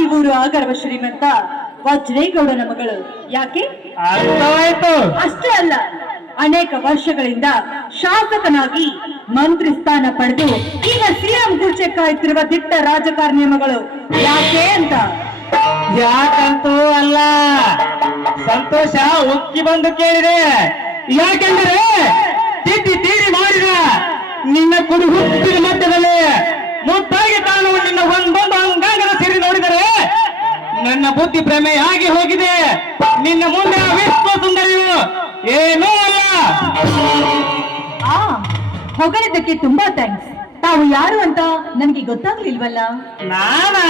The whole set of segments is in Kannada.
ಈ ಊರು ಆಗರ್ವ ಶ್ರೀಮಂತ ವಜ್ರೇಗೌಡನ ಮಗಳು. ಯಾಕೆ? ಅರ್ಥವಾಯ್ತು. ಅಷ್ಟೇ ಅಲ್ಲ, ಅನೇಕ ವರ್ಷಗಳಿಂದ ಶಾಸಕನಾಗಿ ಮಂತ್ರಿ ಸ್ಥಾನ ಪಡೆದು ಈಗ ಸಿಎಂ ಕುರ್ಚಿ ಕಾಯುತ್ತಿರುವ ದಿಟ್ಟ ರಾಜಕಾರಣಿಯ ಮಗಳು. ಯಾಕೆ ಅಂತ? ಯಾಕಂತೂ ಅಲ್ಲ, ಸಂತೋಷ ಉಕ್ಕಿ ಬಂದು ಕೇಳಿದೆ. ಯಾಕೆಂದರೆ ತಿದ್ದಿ ತೀರಿ ಮಾಡಿದ ನಿನ್ನ ಕುಡಿ ಹುಟ್ಟಿನ ಮಧ್ಯದಲ್ಲಿ ಮುದ್ದಾಗಿ ಕಾಣುವ ನಿನ್ನ ಒಂದೊಂದು ಅಂಗಾಂಗದ ಸಿರಿ ನೋಡಿದರೆ ನನ್ನ ಬುದ್ಧಿ ಭ್ರಮೆಯಾಗಿ ಹೋಗಿದೆ. ನಿನ್ನ ಮುಂದೆ ವಿಶ್ವ ಸುಂದರಿಯು ಏನೂ ಅಲ್ಲ. ಹೊಗಳಿದ್ದಕ್ಕೆ ತುಂಬಾ ಥ್ಯಾಂಕ್ಸ್. ತಾವು ಯಾರು ಅಂತ ನನಗೆ ಗೊತ್ತಾಗ್ಲಿಲ್ವಲ್ಲ. ನಾನಾ?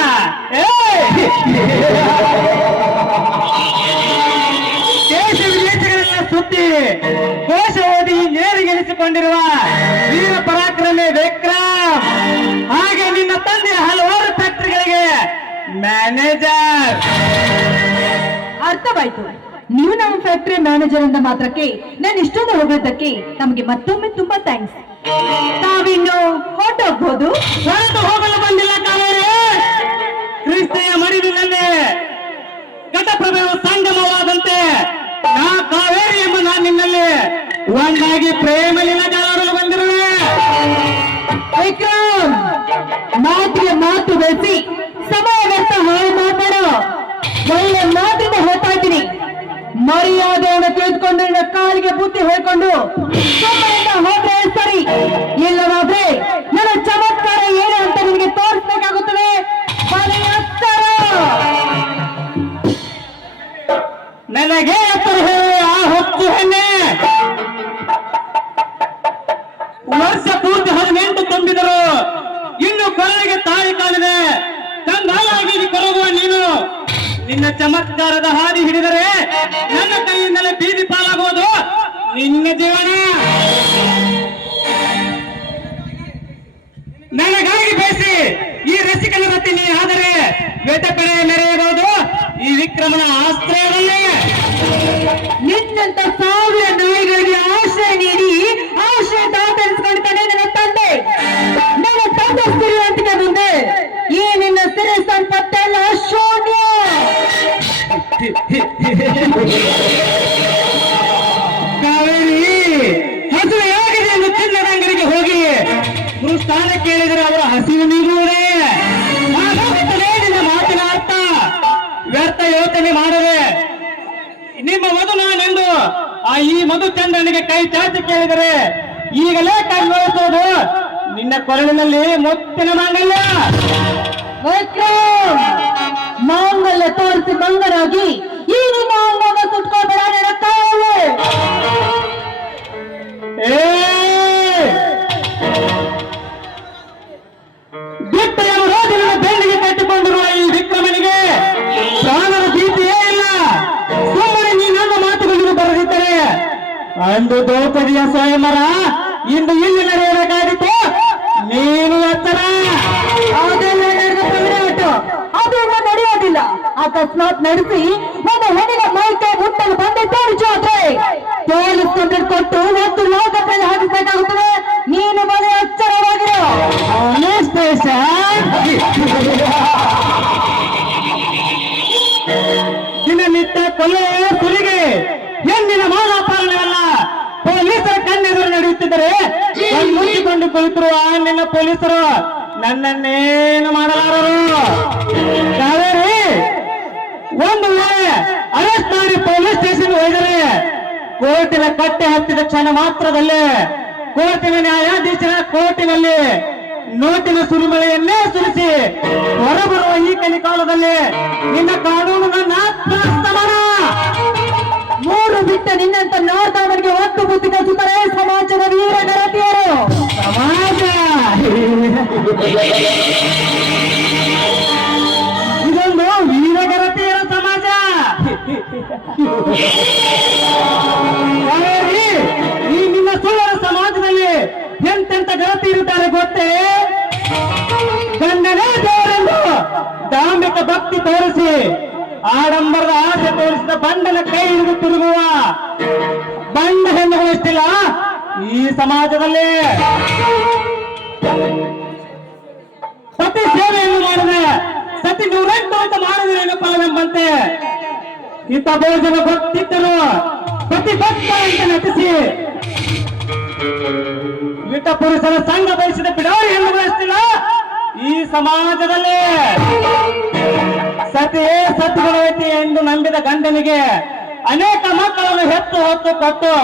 ದೇಶ ವಿದೇಶಗಳೆಲ್ಲ ಸುತ್ತಿ ಕೋಶ ಓದಿ ನೇರಿಗೆನಿಸಿಕೊಂಡಿರುವ ವೀರ ಪರಾಕ್ರಮಿ ವಿಕ್ರಮ್. ಹಾಗೆ ನಿನ್ನ ತಂದೆ ಹಲವಾರು ಫ್ಯಾಕ್ಟರಿಗಳಿಗೆ ಮ್ಯಾನೇಜರ್. ಅರ್ಥವಾಯ್ತು. ನೀವು ನಮ್ಮ ಫ್ಯಾಕ್ಟರಿ ಮ್ಯಾನೇಜರ್ ಅಂತ ಮಾತ್ರಕ್ಕೆ ನಾನು ಇಷ್ಟೊಂದು ಹೊಗಳಿದ್ದಕ್ಕೆ ನಮಗೆ ಮತ್ತೊಮ್ಮೆ ತುಂಬಾ ಥ್ಯಾಂಕ್ಸ್. ತಾವಿನ್ನು ಹೊರಟೋಗ್ಬೋದು. ಹೊರಟು ಹೋಗಲು ಬಂದಿಲ್ಲ ಕಾವೇರಿ. ಕ್ರಿಸ್ತೆಯ ಮಡಿಲಿನಲ್ಲಿ ಘಟಪ್ರಭೆಯು ಸಂಗಮವಾದಂತೆ ನಾ ಕಾವೇರಿ ಎಂಬ ನಾನು ನಿನ್ನಲ್ಲಿ ಒಂದಾಗಿ ಪ್ರೇಮ ಲೀಲಾಜಾಲಗಳು ಬಂದಿರುವೆ. ವಿಕ್ರಮ್, ಮಾತಿಗೆ ಮಾತು ಬೆಳೆಸಿ ಸಮಯ ವ್ಯರ್ಥ ಹಾಳು ಮಾತಾಡೋ. ಒಳ್ಳೆ ಮಾತಿಂದ ಹೇಳ್ತಾ ಇದ್ದೀನಿ. ಮರ್ಯಾದೆಯನ್ನು ತಿಳಿದುಕೊಂಡು ನಿನ್ನ ಕಾಲಿಗೆ ಬುದ್ಧಿ ಹೇಳ್ಕೊಂಡು ಸುಮ್ಮನೆಯಿಂದ ಹೋದ್ರೆ ಸರಿ, ಇಲ್ಲವಾದ್ರೆ ನನ್ನ ಚಮತ್ಕಾರ ಏನು ಅಂತ ನಿನಗೆ ತೋರಿಸಬೇಕಾಗುತ್ತದೆ. ನನಗೆ ಎತ್ತರ ಹೇಳಿ ಆ ಹೊತ್ತು ಹೆಣ್ಣೆ. ವರ್ಷ ಪೂರ್ತಿ 18 ತುಂಬಿದರು, ಇನ್ನು ಕೊನೆಗೆ ತಾಳಿ ಕಾಲಿದೆ. ಕಂಗಾಲಾಗಿ ಕೊರಗುವ ನೀನು ನಿನ್ನ ಚಮತ್ಕಾರದ ಹಾದಿ ಹಿಡಿದರೆ ನನ್ನ ಕೈಯಿಂದಲೇ ಬೀದಿ ಪಾಲಾಗುವುದು ನಿನ್ನ ಜೀವನ. ನನಗಾಗಿ ಬಯಸಿ ಈ ರಸಿಕನ ರತಿ ನೀ ಆದರೆ ವೇಟಪಡೆ ಮೆರೆಯಬಹುದು ಈ ವಿಕ್ರಮನ ಆಶ್ರಯದಲ್ಲೇ. ನಿನ್ನಂತ ಸಾವಿರ ನಾಯಿಗಳಿಗೆ ಆಶ್ರಯ ನೀಡಿ ಆಶ್ರಯ ದಾಖಲಿಸಿಕೊಂಡಿದ್ದಾನೆ ನನ್ನ ತಂದೆ. ನನ್ನ ತಂದೆ ಸ್ಥಿರವಂತಿಕೆ ಮುಂದೆ ಈ ನಿನ್ನ ಸ್ಥಿರ ಸಂಪತ್ತೆಲ್ಲ ಶೂನ್ಯ. ಕಾವೇರಿ, ಹಸುವೆಯಾಗಿದೆ ಎಂದು ಚಿನ್ನದ ಅಂಗಡಿಗೆ ಹೋಗಿ ಸ್ಥಾನ ಕೇಳಿದರೆ ಅವರ ಹಸಿವು ನೀಡುವುದೇ. ನಿನ್ನ ಮಾತಿನ ಅರ್ಥ ವ್ಯರ್ಥ ಯೋಚನೆ ಮಾಡದೆ ನಿಮ್ಮ ಮಧು ನಾನೆಂದು ಈ ಮಧು ಚಂದ್ರನಿಗೆ ಕೈ ಚಾಚಿ ಕೇಳಿದರೆ ಈಗಲೇ ಕೈಗೊಳಿಸುವುದು ನಿನ್ನ ಕೊರಳಿನಲ್ಲಿ ಮುತ್ತಿನ ಮಾಂಗಲ್ಯ. ಮಾಂಗಲ್ಯ ತೋರಿಸಿ ಮಂಗನಾಗಿ ಈ ನಿಮ್ಮ ಅಂಗವ ಸುಟ್ಕೋಬೇಡ ನನ್ನ ಕಾಯಲ್ಲೇ. ಬಿಟ್ಟು ರೋದಿನ ಬೆನ್ನಿಗೆ ಕಟ್ಟಿಕೊಂಡಿರುವ ಈ ವಿಕ್ರಮನಿಗೆ ಪ್ರಾಣದ ಭೀತಿಯೇ ಇಲ್ಲ. ಸುಮ್ಮನೆ ನೀನನ್ನು ಮಾತುಗಳಿಗೆ ಬರೆದಿದ್ದರೆ ಅಂದು ದ್ರೌಪದಿಯ ಸ್ವಯಂವರ ಇಂದು ಇಲ್ಲಿ ನಡೆಯಬೇಕಾಗಿತ್ತು. ನೀನು ಎತ್ತರ. ಅದೆಲ್ಲ ಅದೆಲ್ಲ ನಡೆಯೋದಿಲ್ಲ. ಅಕಸ್ಮಾತ್ ನಡೆಸಿ ಒಂದು ಹೆಣ್ಣಿನ ಮೈಕೆ ಮುಟ್ಟಲು ಬಂದಿದ್ದು ನಿಜ ಆದ್ರೆ ಪೊಲೀಸ್ ಕೊಟ್ಟು ಒಂದು ಲೋಕದಲ್ಲಿ ಹಾಕಿಸಬೇಕಾಗುತ್ತದೆ. ನೀನು ಮನೆ ಎಚ್ಚರವಾಗಿರೋ. ದಿನನಿತ್ಯ ಕೊಲೆ ಸುಲಿಗೆ ಹೆಣ್ಣಿನ ಮಾನಾಪಾಲನೆಯಲ್ಲ ಪೊಲೀಸರ ಕಣ್ಣೆದುರು ನಡೆಯುತ್ತಿದ್ದರೆ ಮುಚ್ಚಿಕೊಂಡು ಕುಳಿತಿರುವ ನಿನ್ನ ಪೊಲೀಸರು ನನ್ನನ್ನೇನು ಮಾಡಲಾರರು. ಕಾವೇರಿ, ಒಂದು ವೇಳೆ ಅರೆಸ್ಟ್ ಮಾಡಿ ಪೊಲೀಸ್ ಸ್ಟೇಷನ್ ಹೋದರೆ ಕೋರ್ಟಿನ ಕಟ್ಟೆ ಹತ್ತಿದ ಕ್ಷಣ ಮಾತ್ರದಲ್ಲೇ ಕೋರ್ಟಿನ ನ್ಯಾಯಾಧೀಶರ ಕೋರ್ಟಿನಲ್ಲಿ ನೋಟಿನ ಸುರಿಮಳೆಯನ್ನೇ ಸುರಿಸಿ ಹೊರಬರುವ ಈ ಕಲಿಕಾಲದಲ್ಲಿ ನಿನ್ನ ಕಾನೂನು ನನ್ನ ಆತ್ಮಸ್ತಮನ. ಮೂರು ಬಿಟ್ಟ ನಿನ್ನಂತ ನಾರ್ದವರಿಗೆ ಒಟ್ಟು ಬುದ್ಧಿ ಕಲಿಸುತ್ತಾರೆ ಸಮಾಜದ ವೀರ ಗರತಿಯರು. ಸಮಾಜ ಇದೊಂದು ವೀರಗರತಿಯರ ಸಮಾಜ. ಈ ನಿನ್ನ ಸುಳ್ಳರ ಸಮಾಜದಲ್ಲಿ ಎಂತೆಂತ ಗರತಿ ಇರುತ್ತಾರೆ ಗೊತ್ತೇ? ಗಂಡನೇ ದೇವರೆಂದು ಧಾರ್ಮಿಕ ಭಕ್ತಿ ತೋರಿಸಿ ಆಡಂಬರದ ಆಸೆ ತೋರಿಸಿದ ಬಂಡನ ಕೈ ಹಿಡಿದು ತಿರುಗುವ ಬಂಡ ಹೆಣ್ಣುಗಳಷ್ಟಿಲ್ಲ ಈ ಸಮಾಜದಲ್ಲಿ. ಸತಿ ಸೇವೆಯನ್ನು ಮಾಡಿದ್ರೆ ಸತಿ ಪ್ರತಿ 108 ಅಂತ ಮಾಡಿದ್ರೆ ಫಲವೆಂಬಂತೆ ಇಂಥ ಬಹುಜನ ಗೊತ್ತಿದ್ದರು ಪ್ರತಿ ಭಕ್ತ ಅಂತ ನಟಿಸಿ ವಿಟ ಪುರುಷರ ಸಂಘ ಬಯಸಿದ ಬಿಡೋರು ಹೆಣ್ಣು ಬಯಸ್ತಿಲ್ಲ ಈ ಸಮಾಜದಲ್ಲಿ ಸತಿಯೇ ಸತ್ಗುಣವತಿ ಎಂದು ನಂಬಿದ ಗಂಡನಿಗೆ ಅನೇಕ ಮಕ್ಕಳನ್ನು ಹೆತ್ತು ಹೊತ್ತು ಕೊಟ್ಟು